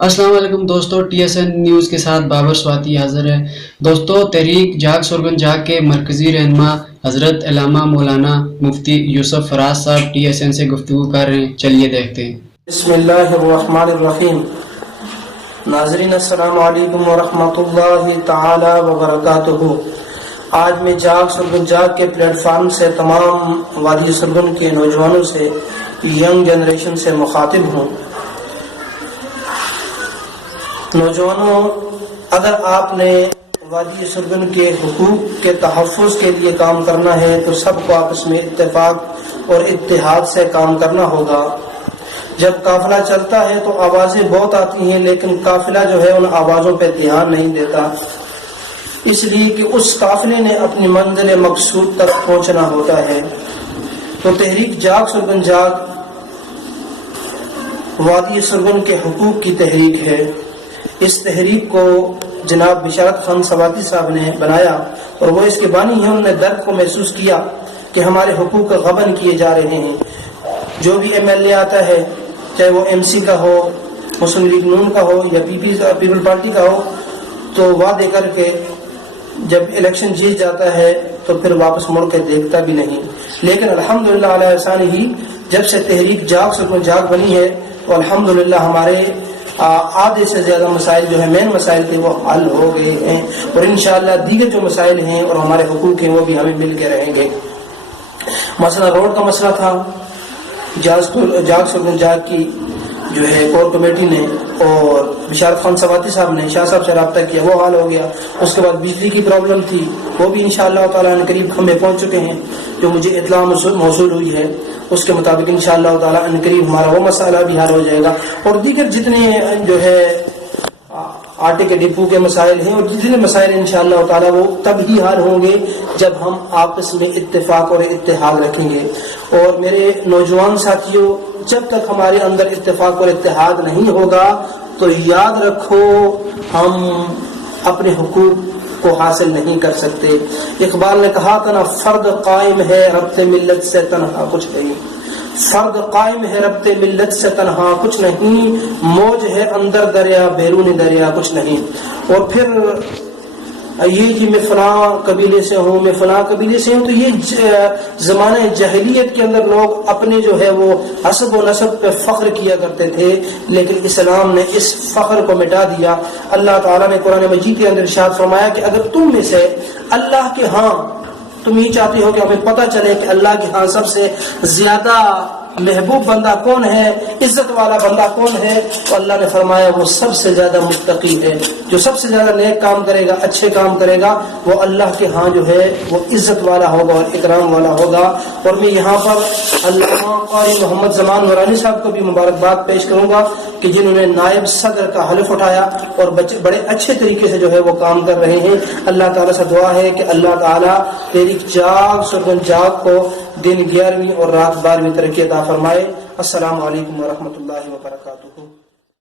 السلام علیکم دوستو، ٹی ایس این نیوز کے ساتھ بابر سواتی حاضر ہے۔ دوستو، تحریک جاگ سرگن جاگ کے مرکزی رہنما حضرت علامہ مولانا مفتی یوسف فراز صاحب ٹی ایس این سے گفتگو کر رہے ہیں، چلیے دیکھتے ہیں۔ بسم اللہ الرحمن الرحیم۔ ناظرین السلام علیکم ورحمۃ اللہ تعالی وبرکاتہ۔ آج میں جاگ سرگن جاگ کے پلیٹ فارم سے تمام وادی سرگن کے نوجوانوں سے، ینگ جنریشن سے مخاطب ہوں۔ نوجوانوں، اگر آپ نے وادی سرگن کے حقوق کے تحفظ کے لیے کام کرنا ہے تو سب کو آپس میں اتفاق اور اتحاد سے کام کرنا ہوگا۔ جب قافلہ چلتا ہے تو آوازیں بہت آتی ہیں، لیکن قافلہ جو ہے ان آوازوں پہ دھیان نہیں دیتا، اس لیے کہ اس قافلے نے اپنی منزل مقصود تک پہنچنا ہوتا ہے۔ تو تحریک جاگ سرگن جاگ وادی سرگن کے حقوق کی تحریک ہے۔ اس تحریک کو جناب بشارت خان سواتی صاحب نے بنایا اور وہ اس کے بانی ہیں۔ انہوں نے درد کو محسوس کیا کہ ہمارے حقوق غبن کیے جا رہے ہیں۔ جو بھی ایم ایل اے آتا ہے، چاہے وہ ایم سی کا ہو، مسلم لیگ نون کا ہو یا پیپل پارٹی کا ہو، تو وعدے کر کے جب الیکشن جیت جاتا ہے تو پھر واپس مڑ کے دیکھتا بھی نہیں۔ لیکن الحمدللہ علی احسان ہی، جب سے تحریک جاگ سرگن جاگ بنی ہے تو الحمدللہ ہمارے آدھے سے زیادہ مسائل جو ہیں، مین مسائل تھے، وہ حل ہو گئے ہیں، اور انشاءاللہ دیگر جو مسائل ہیں اور ہمارے حقوق ہیں وہ بھی ہمیں مل کے رہیں گے۔ مثلا روڈ کا مسئلہ تھا، جاگ سرگن جاگ کی جو ہے کور کمیٹی نے اور بشارت خان سواتی صاحب نے شاہ صاحب سے رابطہ کیا، وہ حل ہو گیا۔ اس کے بعد بجلی کی پرابلم تھی، وہ بھی انشاءاللہ تعالیٰ قریب ہمیں پہنچ چکے ہیں، جو مجھے اطلاع موصول ہوئی ہے اس کے مطابق انشاءاللہ تعالیٰ قریب ہمارا وہ مسئلہ بھی حل ہو جائے گا۔ اور دیگر جتنے جو ہے آٹے کے ڈپو کے مسائل ہیں اور جتنے مسائل انشاءاللہ تعالیٰ وہ تب ہی حل ہوں گے جب ہم آپس میں اتفاق اور اتحاد رکھیں گے۔ اور میرے نوجوان ساتھیوں، جب تک ہمارے اندر اتفاق اور اتحاد نہیں ہوگا تو یاد رکھو ہم اپنے حقوق کو حاصل نہیں کر سکتے۔ اقبال نے کہا تھا نا، فرد قائم ہے ربط ملت سے تنہا کچھ نہیں، فرد قائم ہے ربط ملت سے تنہا کچھ نہیں، موج ہے اندر دریا بیرون دریا کچھ نہیں۔ اور پھر یہ کہ میں فلاں قبیلے سے ہوں، میں فلاں قبیلے سے ہوں، تو یہ زمانہ جاہلیت کے اندر لوگ اپنے جو ہے وہ حسب و نسب پہ فخر کیا کرتے تھے، لیکن اسلام نے اس فخر کو مٹا دیا۔ اللہ تعالیٰ نے قرآن مجید کے اندر ارشاد فرمایا کہ اگر تم میں سے اللہ کے ہاں تم یہ چاہتے ہو کہ ہمیں پتہ چلے کہ اللہ کے ہاں سب سے زیادہ محبوب بندہ کون ہے، عزت والا بندہ کون ہے، تو اللہ نے فرمایا وہ سب سے زیادہ متقی ہے۔ جو سب سے زیادہ نیک کام کرے گا، اچھے کام کرے گا، وہ اللہ کے ہاں جو ہے وہ عزت والا ہوگا اور اکرام والا ہوگا۔ اور میں یہاں پر علامہ قاری محمد زمان نورانی صاحب کو بھی مبارکباد پیش کروں گا کہ جنہوں نے نائب صدر کا حلف اٹھایا اور بڑے اچھے طریقے سے جو ہے وہ کام کر رہے ہیں۔ اللہ تعالیٰ سے دعا ہے کہ اللہ تعالیٰ تحریک جاگ سرگن جاگ کو دن 11ویں اور رات 12ویں ترقی عطا فرمائے۔ السلام علیکم ورحمۃ اللہ وبرکاتہ۔